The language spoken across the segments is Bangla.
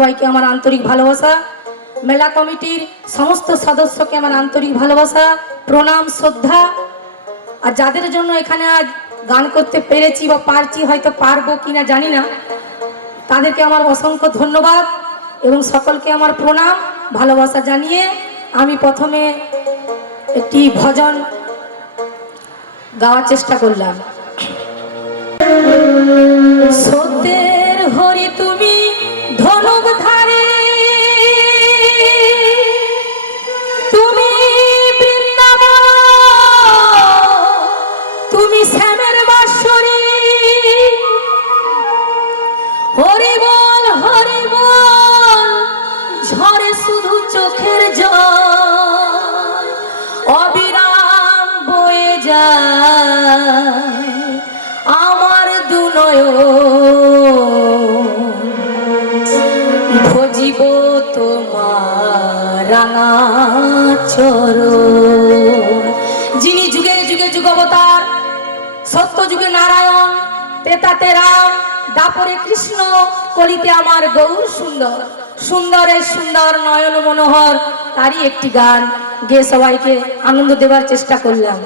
সবাইকে আমার আন্তরিক ভালোবাসা, মেলা কমিটির সমস্ত সদস্যকে আমার আন্তরিক ভালোবাসা, প্রণাম, শ্রদ্ধা। আর যাদের জন্য এখানে আজ গান করতে পেরেছি বা পারছি, হয়তো পারবো কিনা জানি না, তাদেরকে আমার অসংখ্য ধন্যবাদ এবং সকলকে আমার প্রণাম ভালোবাসা জানিয়ে আমি প্রথমে একটি ভজন গাওয়ার চেষ্টা করলাম। সত্যের হরি তুমি ধনুক ধারে, তুমি বৃন্দাবন, তুমি শ্যামের বাঁশরি। হরি বল হরি বল, ঝরে শুধু চোখের জল, অবিরাম বয়ে যায় আমার দুনয়ন। ভজিব তোমার রাঙা চরণ। যিনি যুগে যুগে যুগবতার, সত্য যুগে নারায়ণ, তেতাতে রাম, দাপরে কৃষ্ণ, কলিতে আমার গৌর সুন্দর। সুন্দরের সুন্দর নয়ন মনোহর, তারই একটি গান গেয়ে সবাইকে আনন্দ দেবার চেষ্টা করলাম।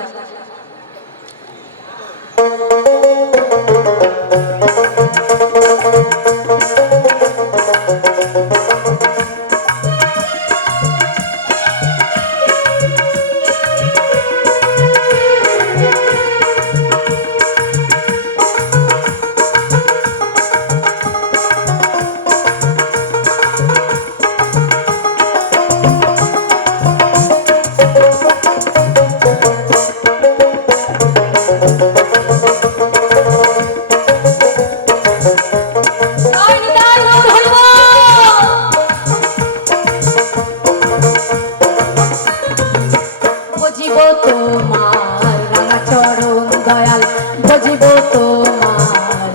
ভজিব তোমার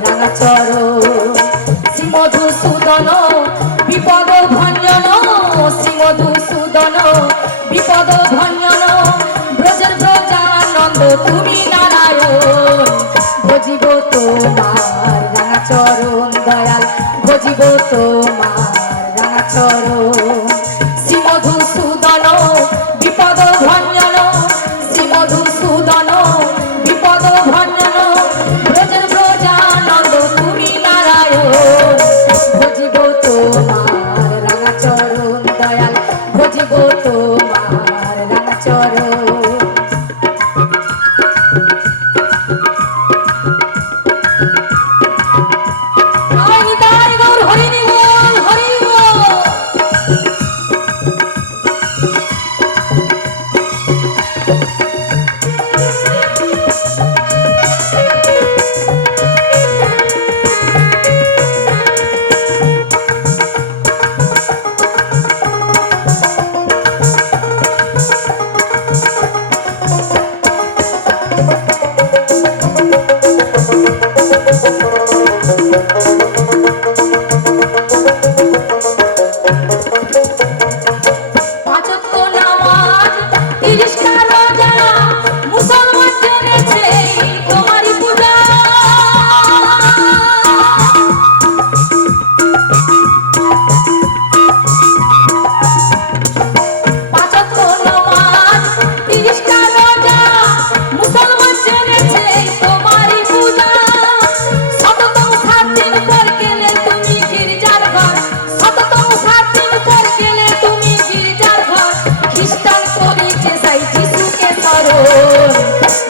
রাঙা চরণ, শ্রী মধুসূদন বিপদ ভঞ্জন, শ্রী মধুসূদন বিপদ ভঞ্জন, ব্রজের ব্রজানন্দ তুমি নারায়ণ। ভজিব তোমার রাঙা চরণ দয়াল, ভজিব তোমার রাঙা চরণ, শ্রী মধুসূদন বিপদ ভঞ্জন, শ্রী মধুসূদন বিপদ ভঞ্জন, ব্রজের ব্রজানন্দ তুমি নারায়ণ। ভজিব তোমার রাঙা চরণ দয়াল, ভজিব তোমার রাঙা চরণ।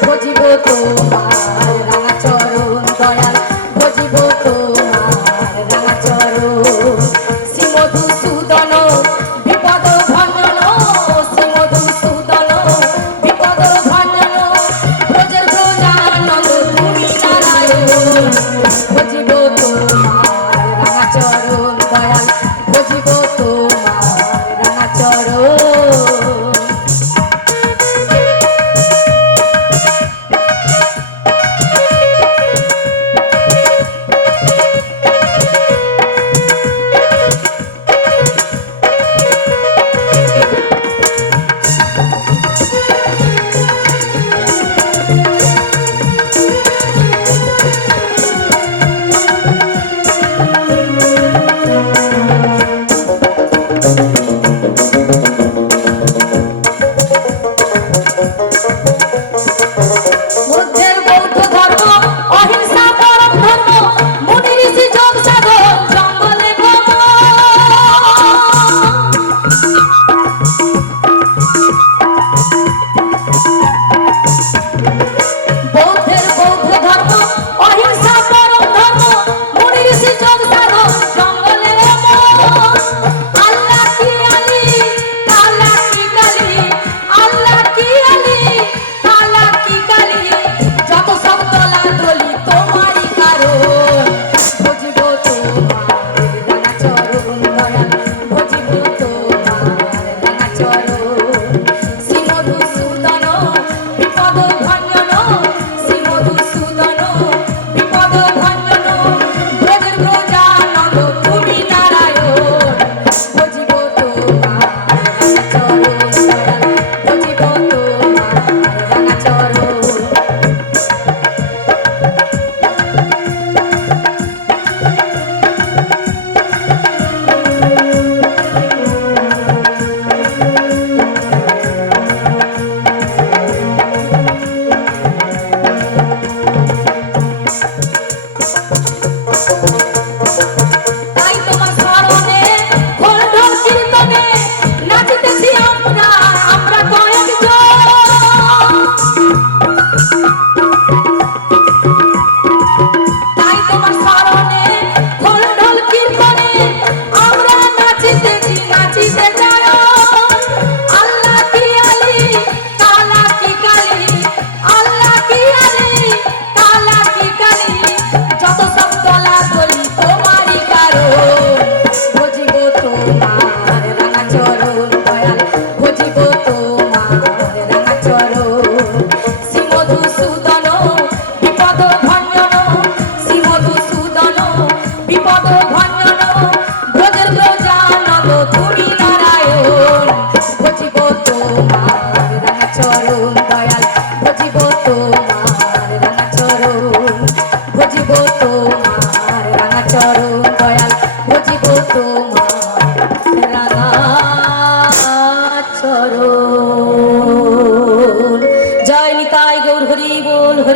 ভজিব তোমার রাঙা চরণ দয়াল, ভজিব তোমার রাঙা চরণ, শ্রী মধুসূদন বিপদ ভঞ্জন, শ্রী মধুসূদন বিপদ ভঞ্জন, ব্রজের ব্রজানন্দ তুমি নারায়ণ। ভজিব তোমার রাঙা চরণ দয়াল, ভজিব তোমার রাঙা চরণ।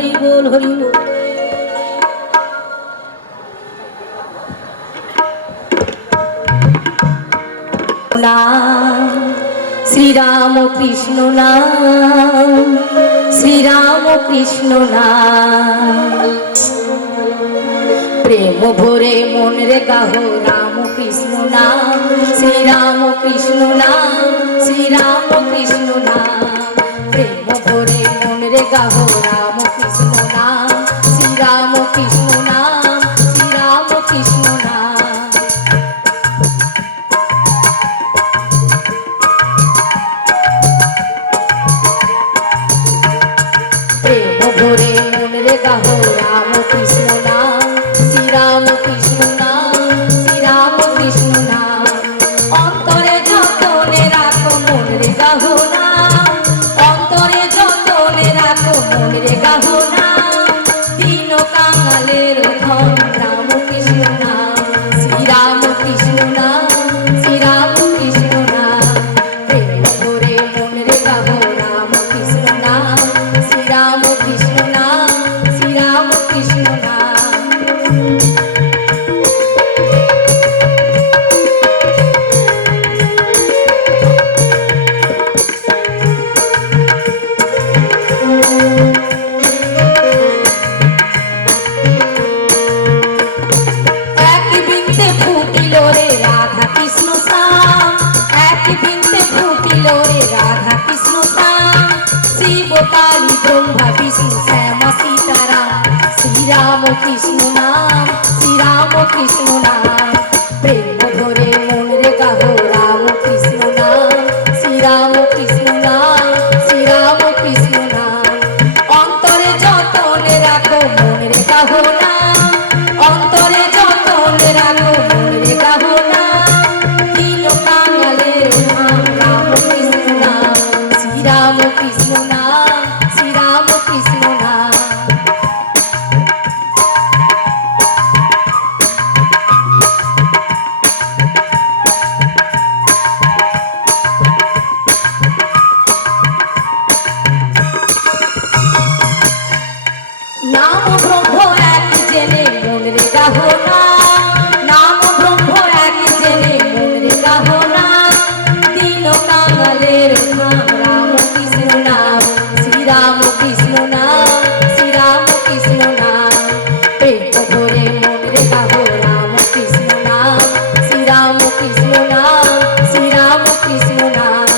হরি বল হরি বল। নাম শ্রীরাম কৃষ্ণ নাম, শ্রীরাম কৃষ্ণ নাম। প্রেম ভরে মন রে গাহো রাম কৃষ্ণ নাম, শ্রীরাম কৃষ্ণ নাম, শ্রীরাম কৃষ্ণ নাম। প্রেম ভরে মন রে গাহো রাম কৃষ্ণ নাম, শ্রীরাম কৃষ্ণ নাম, শ্রীরাম কৃষ্ণ নাম। প্রেম ভরে মন রে গাহো রাম কৃষ্ণ নাম, শ্রীরাম কৃষ্ণ নাম, শ্রীরাম কৃষ্ণ নাম। অন্তরে যতনে রাখো মন রে গাহো নাম, অন্তরে যতনে রাখো মন রে গাহো নাম। দীন কাঙালের ধন রাম কৃষ্ণ নাম, শ্রীরাম কৃষ্ণ নাম, শ্রীরাম কৃষ্ণ নাম। প্রেম ভরে মন রে গাহো রাম কৃষ্ণ নাম, শ্রীরাম কৃষ্ণ নাম, শ্রীরাম কৃষ্ণ নাম। এক বিন্দে ফুটিল রে রাধা কৃষ্ণ শ্যাম, এক বিন্দে ফুটিল রে রাধা কৃষ্ণ শ্যাম। শিব কালী ব্রহ্মা বিষ্ণু শ্যাম সীতারাম, শ্রীরাম কৃষ্ণ নাম, শ্রীরাম কৃষ্ণ নাম। প্রেম ভরে মন রে গাহো রাম কৃষ্ণ নাম, শ্রীরাম কৃষ্ণ নাম, শ্রীরাম কৃষ্ণ নাম। অন্তরে যতনে রাখো মন রে গাহো নাম, অন্তরে যতনে রাখো মন রে গাহো নাম। দীন কাঙালের নাম রাম কৃষ্ণ নাম, শ্রীরাম কৃষ্ণ নাম, শ্রীরাম কৃষ্ণ নাম। নাম ব্রহ্ম এক জেনে মন রে গাহো নাম, নাম ব্রহ্ম এক জেনে মন রে গাহো নাম। দীন কাঙালের নাম রাম কৃষ্ণ নাম, শ্রীরাম কৃষ্ণ নাম, শ্রীরাম কৃষ্ণ নাম। প্রেম ভরে মন রে গাহো রাম কৃষ্ণ নাম, শ্রীরাম কৃষ্ণ নাম, শ্রীরাম কৃষ্ণ নাম।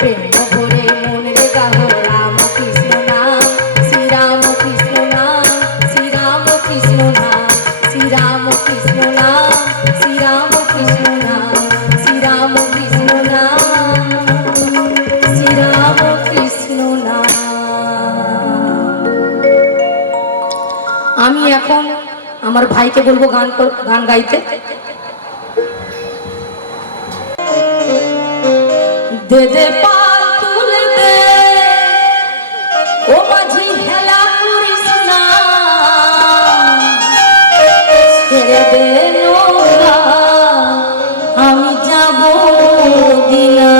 প্রেম ভরে মন রে গাহো রাম কৃষ্ণ নাম, শ্রীরাম কৃষ্ণ নাম, শ্রীরাম কৃষ্ণ নাম, শ্রীরাম কৃষ্ণ নাম, শ্রীরাম কৃষ্ণ নাম, শ্রীরাম কৃষ্ণ নাম, শ্রীরাম কৃষ্ণ নাম। আমি এখন আমার ভাইকে বলবো গান গাইতে। দে দে পাল তুলে দে ও মাঝি হেলা করিস না, ছেড়ে দে নৌকা আমি যাব দিনা।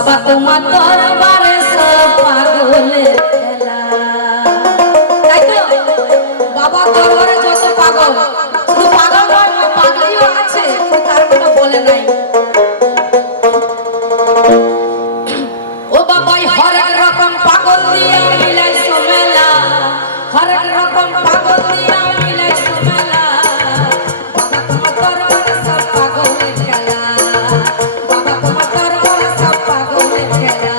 বাবা তোমার দরবারে সব পাগলের খেলা। তাই তো বাবা দরবারে যত পাগল, শুধু পাগল নয়, পাগলিও আছে, তার কথা বলে নাই। ও বাবাই হরেক রকম পাগল দিয়া মিলাইছো মেলা, হরেক রকম পাগল দিয়া মিলাইছো মেলা। বাবা তোমার দরবারে সব পাগলের খেলা, বাবা তোমার দরবারে সব পাগলের খেলা।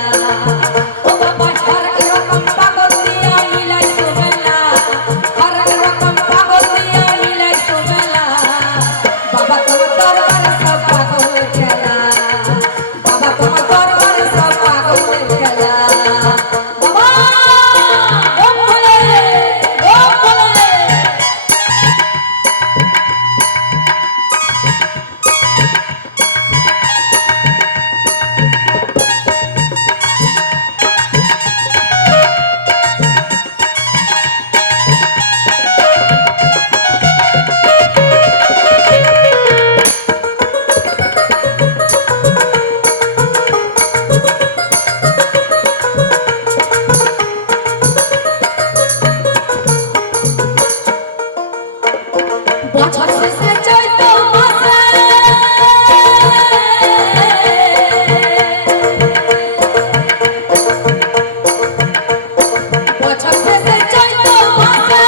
ও বাবা হরেক রকম পাগল দিয়া মিলাইছো মেলা, হরেক রকম পাগল দিয়া মিলাইছো মেলা। বাবা তোমার দরবারে সব পাগলের খেলা, বাবা তোমার দরবারে সব পাগলের খেলা। বাবা ও বলে ও বলে বছর শেষে চৈত্র মাসে বছর শেষে চৈত্র মাসে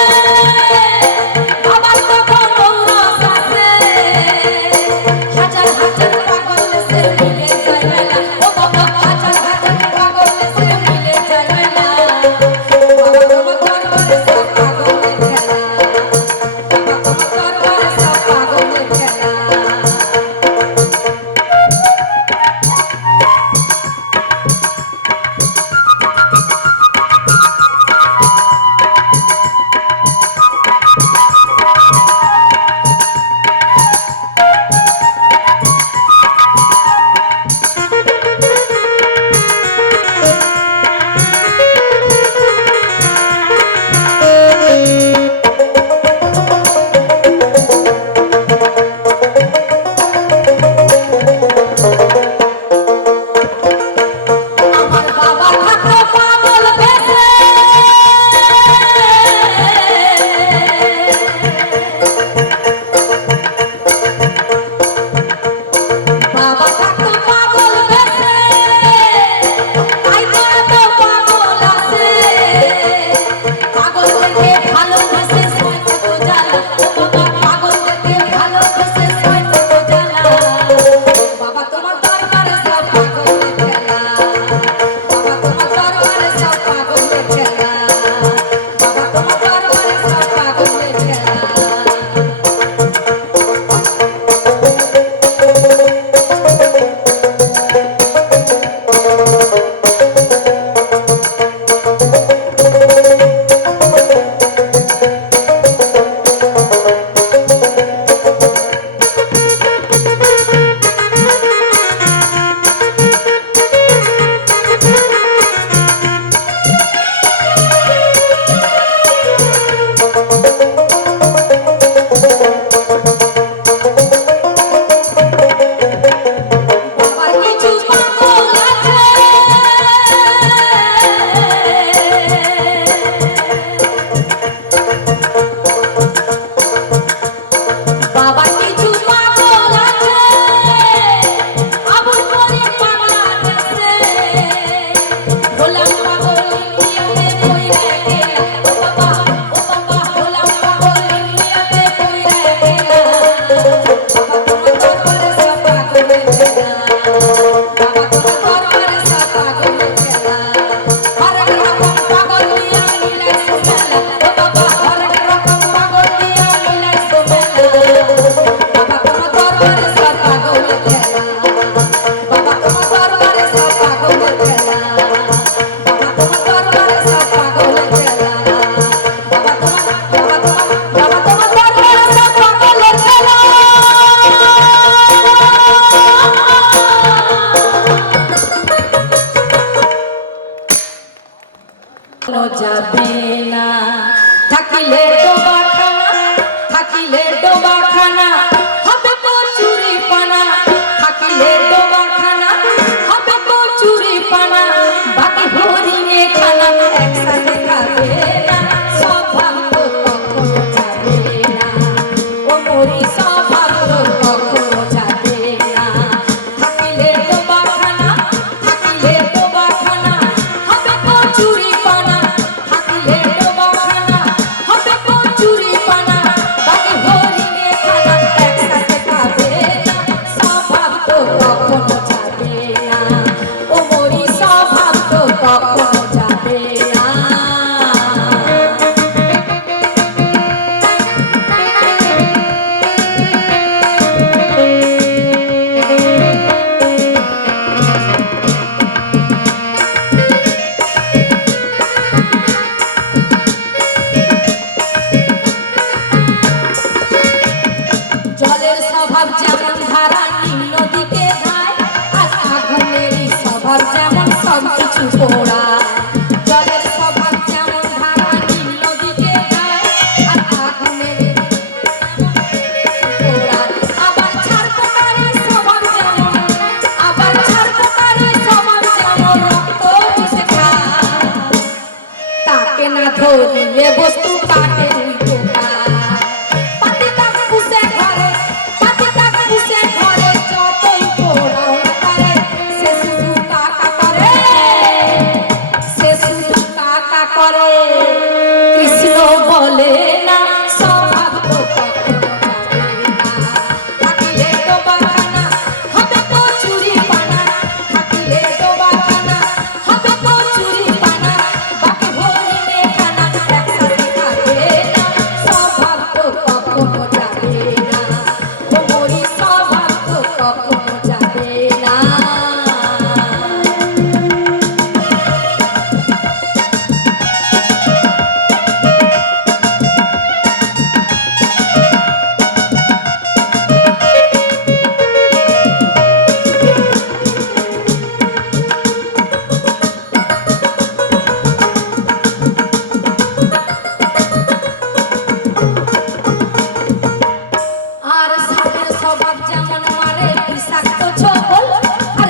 আবার তখন মৌরস আসে, হাজার হাজার পাগল সে মিলে যায় মেলা। ও বাবা হাজার হাজার পাগল সে মিলে যায় মেলা। বাবা তোমার দরবারে সব পাগলের খেলা, বাবা তোমার দরবারে সব পাগলের খেলা। আমার বাবা থাকতো পাগল বেশে, বাবা থাকতো পাগল বেশে, তাই তো এত পাগল আছে। পাগল দেখে ভালোবেসে সয় কত জ্বালা, ও বাবা পাগল দেখে ভালোবেসে সয় কত জ্বালা। বাবা তোমার দরবারে সব পাগলের খেলা, বাবা তোমার দরবারে সব পাগলের খেলা, বাবা তোমার দরবারে সব পাগলের খেলা। বাবার কিছু পাগল আছে, বাবার কিছু পাগল আছে, আবুল করে বাংলাদেশে গোলাম পাগল ইন্ডিয়াতে কইরা গেলা। ও বাবা গোলাম পাগল ইন্ডিয়াতে কইরা গেলা। বাবা তোমার দরবারে সব পাগলের খেলা, বাবা তোমার দরবারে সব পাগলের খেলা। হরেক রকম পাগল দিয়া মিলাইছো মেলা, ও বাবা হরেক রকম পাগল দিয়া মিলাইছো মেলা। বাবা তোমার দরবারে সব পাগলের খেলা, বাবা তোমার দরবারে সব পাগলের খেলা, বাবা তোমার দরবারে সব পাগলের খেলা, বাবা তোমার দরবারে সব পাগলের খেলা। যাবে না থাকিলে ডোবাখানা, থাকিলে ডোবাখানা হবে কচুরি পানা, থাকিলে ডোবাখানা হবে কচুরি কখনো যাবে না, ও মরি স্বভাব তো কখনো যাবে না। জলের স্বভাব যেমন ধারা নিম্ন দিকে যায়, আর আগুনেরই স্বভাব যেমন সবকিছু পোড়া। জলের স্বভাব যেমন ধারা নিম্ন দিকে যায়, আর আগুনেরই পোড়া। আবার ছারপোকারের স্বভাব যেমন, আবার ছারপোকারের স্বভাব যেমন রক্ত চুষে খায়। তাকে না ধরিলে বস্তু কাটে দুই পোকা। কৃষ্ণ বলে না স্বভাব তো কখনো যাবে না, থাকিলে ডোবাখানা হবে তো চুরি পানা, থাকিলে ডোবাখানা হবে তো চুরি পানা, বাকি হরিণে খানা একসাথে থাকবে না, স্বভাব তো কখনো যাবে না, ও মরি স্বভাব তো কখনো যাবে না। আর সাপের স্বভাব যেমন মারে বিষাক্ত ছোবল, আর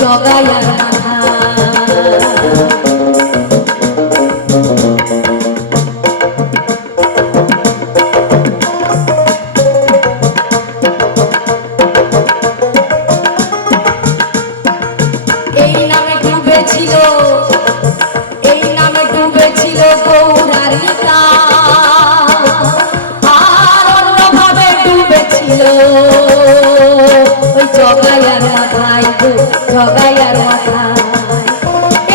জগায়ার মাথা। এই নামে ডুবেছিল, এই নামে ডুবেছিল গৌরারিকা, আর অন্যভাবে ডুবেছিল ওই জগায়ার মাথায় গো, জগায়ার মাথায়।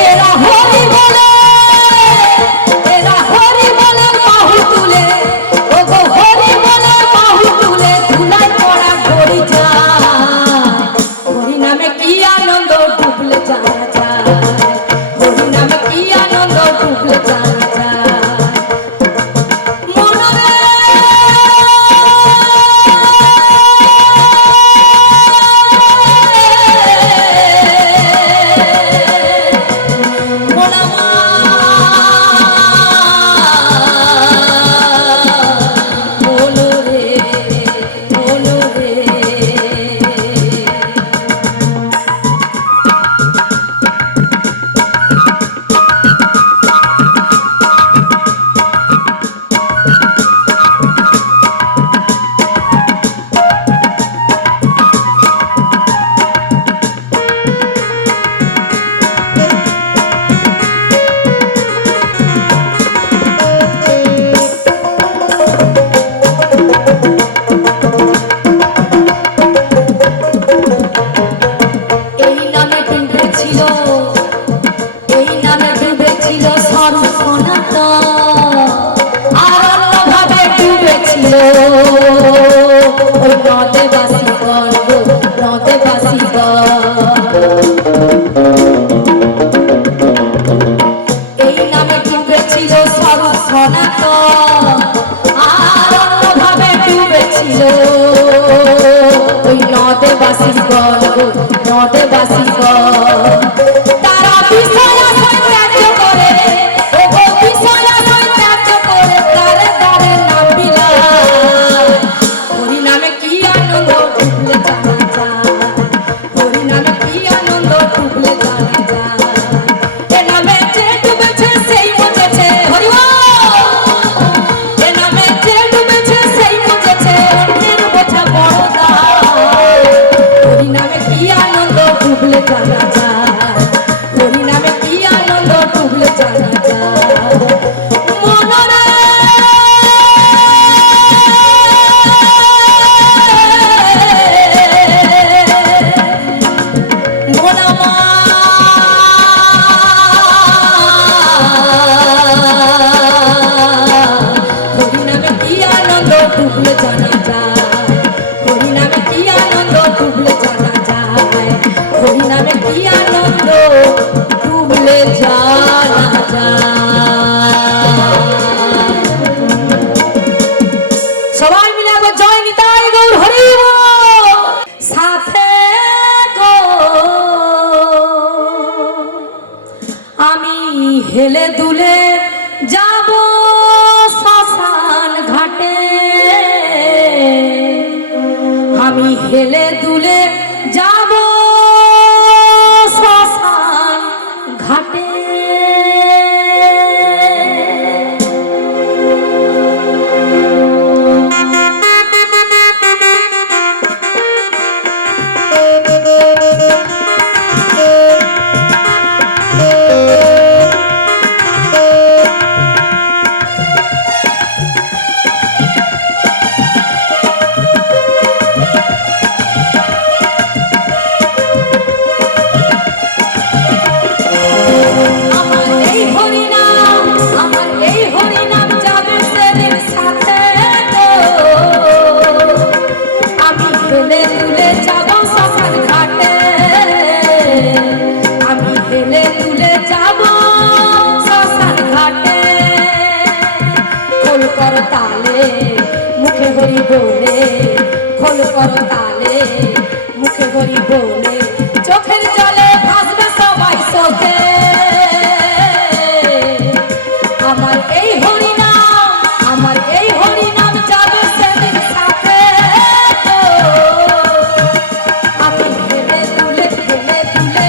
এরা হরি বলে, এরা হরি বলে বাহু তুলে, ও গো হরি বলে বাহু তুলে, ধুলায় পড়া ঘড়ি যায়। হরি নামে কি আনন্দ ডুবলে জানা যায়, হরি নামে কি আনন্দ ডুবলে জানা যায়। এই নামে ডুবেছিল স্বরূপ সনাতন, আর অন্যভাবে ডুবেছিল ওই নদে বাসিগণ গো, নদে বাসিগণ। তারা বিষয় আশায় ত্যাগ করে, ও গো বিষয় আশায় ত্যাগ করে, তারে তারে নাম বিলায়। হরি নামে কি আনন্দ ডুবলে জানা যায়, হরি নামে কি আনন্দ ডুবলে জানা যায়। এ নামে যে ডুবেছে সেই মুছেছে, হরি বল। এ নামে যে ডুবেছে সেই মুছেছে, অন্যের বোঝা বড় দায়। হরি নামে কি আনন্দ ডুবলে জানা যায়, হরি নামে কি আনন্দ ডুবলে জানা যায়। মনরে মনামা হরি নামে কি আনন্দ ডুবলে জানা যায়, হরি নামে কি আনন্দ ডুবলে জানা যায়, হরি নামে কি আনন্দ ডুবলে জানা যায়। সবাই মিলে আবার জয় নিতাই গৌর হরি বল। সাথে গো আমি হেলে দুলে যাব শ্মশান ঘাটে, আমি হেলে দুলে যাব শ্মশান ঘাটে। তালে মুখে হরি বলে, খোল কর তালে মুখে হরি বলে, চোখের জলে ভাসবে সবাই চোখে। আমার এই হরি নাম, আমার এই হরি নাম যাবে সেদিন সাথে। আমি হেলে দুলে হেলে দুলে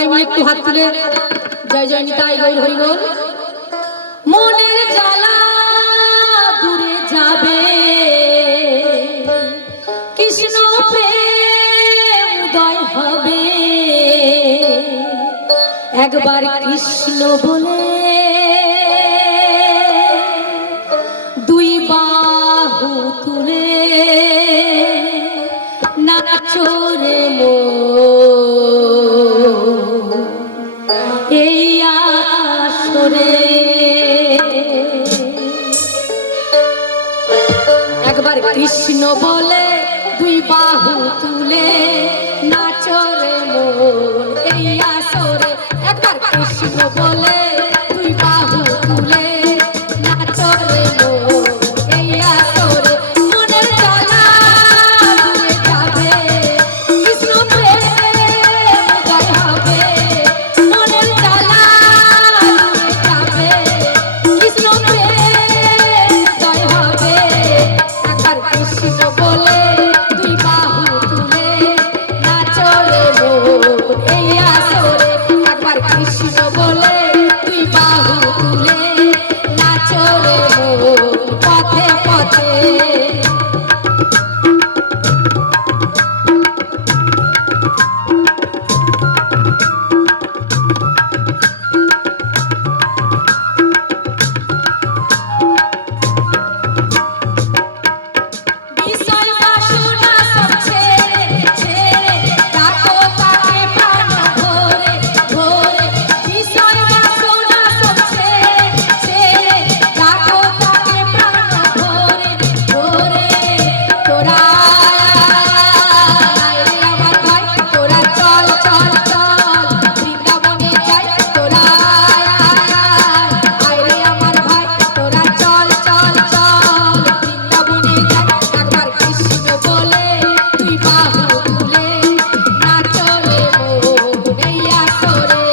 সবাই মিলে একটু হাত তুলে জয় জয় নিতাই গৌর হরি বল। মনের জ্বালা দূরে যাবে, কৃষ্ণ প্রেম উদয় হবে, একবার কৃষ্ণ বলে দুই বাহু তুলে নাচরে মো এই আসরে। একবার কৃষ্ণ বলে দুই বাহু তুলে নাচরে মন এই আসরে। একবার কৃষ্ণ বলে দুই বাহু তুলে নাচরে মন এই আসরে। মনের জ্বালা দূরে যাবে, কৃষ্ণ প্রেম উদয় হবে, মনের জ্বালা দূরে যাবে, কৃষ্ণ প্রেম উদয় হবে। একবার কৃষ্ণ বলে দুই বাহু তুলে নাচরে মন এই আসরে। একবার কৃষ্ণ বলে দুই বাহু তুলে নাচরে মন পথে পথে। বিষয় বাসনা সব ছেড়ে ছেড়ে ডাকো তাকে প্রাণ ভরে ভরে। বিষয় বাসনা সব ছেড়ে ছেড়ে ডাকো তাকে প্রাণ ভরে ভরে। তোরা আয় রে আমার ভাই, তোরা চল চল চল বৃন্দাবনে যাই। তোরা আয় রে আমার ভাই, তোরা চল চল চল বৃন্দাবনে যাই। একবার কৃষ্ণ বলে দুই বাহু তুলে নাচরে মন এই আসরে।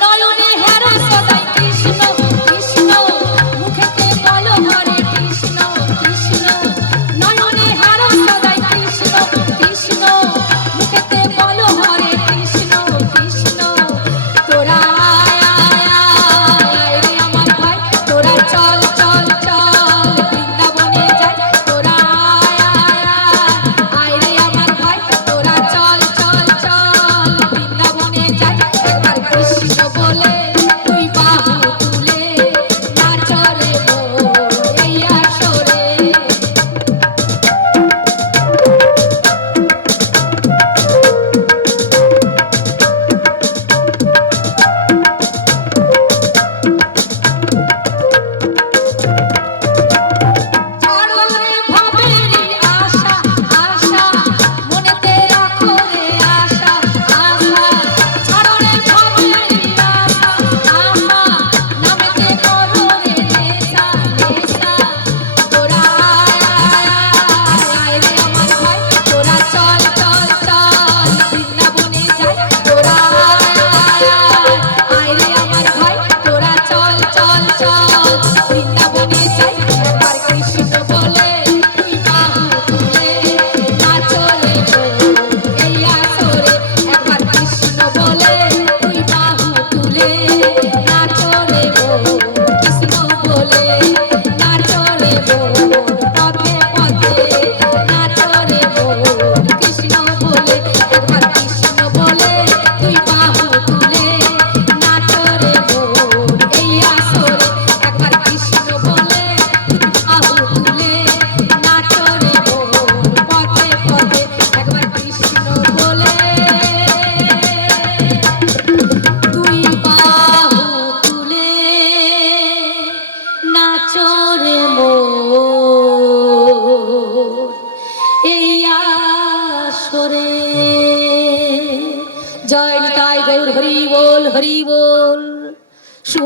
নয়নে হেরো সদাই কৃষ্ণ কৃষ্ণ, মুখেতে বলো হরে কৃষ্ণ কৃষ্ণ। নয়নে হেরো সদাই কৃষ্ণ কৃষ্ণ, মুখেতে বলো হরে কৃষ্ণ কৃষ্ণ। তোরা আয় রে আমার ভাই, তোরা চল চল চল বৃন্দাবনে যাই। তোরা আয় রে আমার ভাই, তোরা চল চল চল বৃন্দাবনে যাই। একবার কৃষ্ণ বলে দুই বাহু তুলে নাচরে মন এই আসরে। ছাড়ো রে ভবেরি আশা আশা, মনেতে রাখো রে আশা আশা। ছাড়ো রে ভবেরি আশা আশা, নামেতে করো রে নেশা নেশা। তোরা আয় রে আমার ভাই, তোরা চল চল চল বৃন্দাবনে যাই। তোরা আয় রে আমার ভাই, তোরা চল চল চল বৃন্দাবনে যাই। একবার কৃষ্ণ বলে দুই বাহু তুলে নাচরে মন এই আসরে। একবার কৃষ্ণ বলে দুই বাহু তুলে নাচরে মন, কৃষ্ণ বলে নাচরে মন পথে পথে নাচরে মন কৃষ্ণ বলে। একবার কৃষ্ণ বলে দুই বাহু তুলে নাচরে মন এই আসরে। একবার কৃষ্ণ বলে বাহু তুলে নাচরে মন পথে পথে। একবার কৃষ্ণ বলে দুই বাহু তুলে নাচরে মন এই আসরে। জয় নিতাই গৌর হরি বল হরি বল। শুভ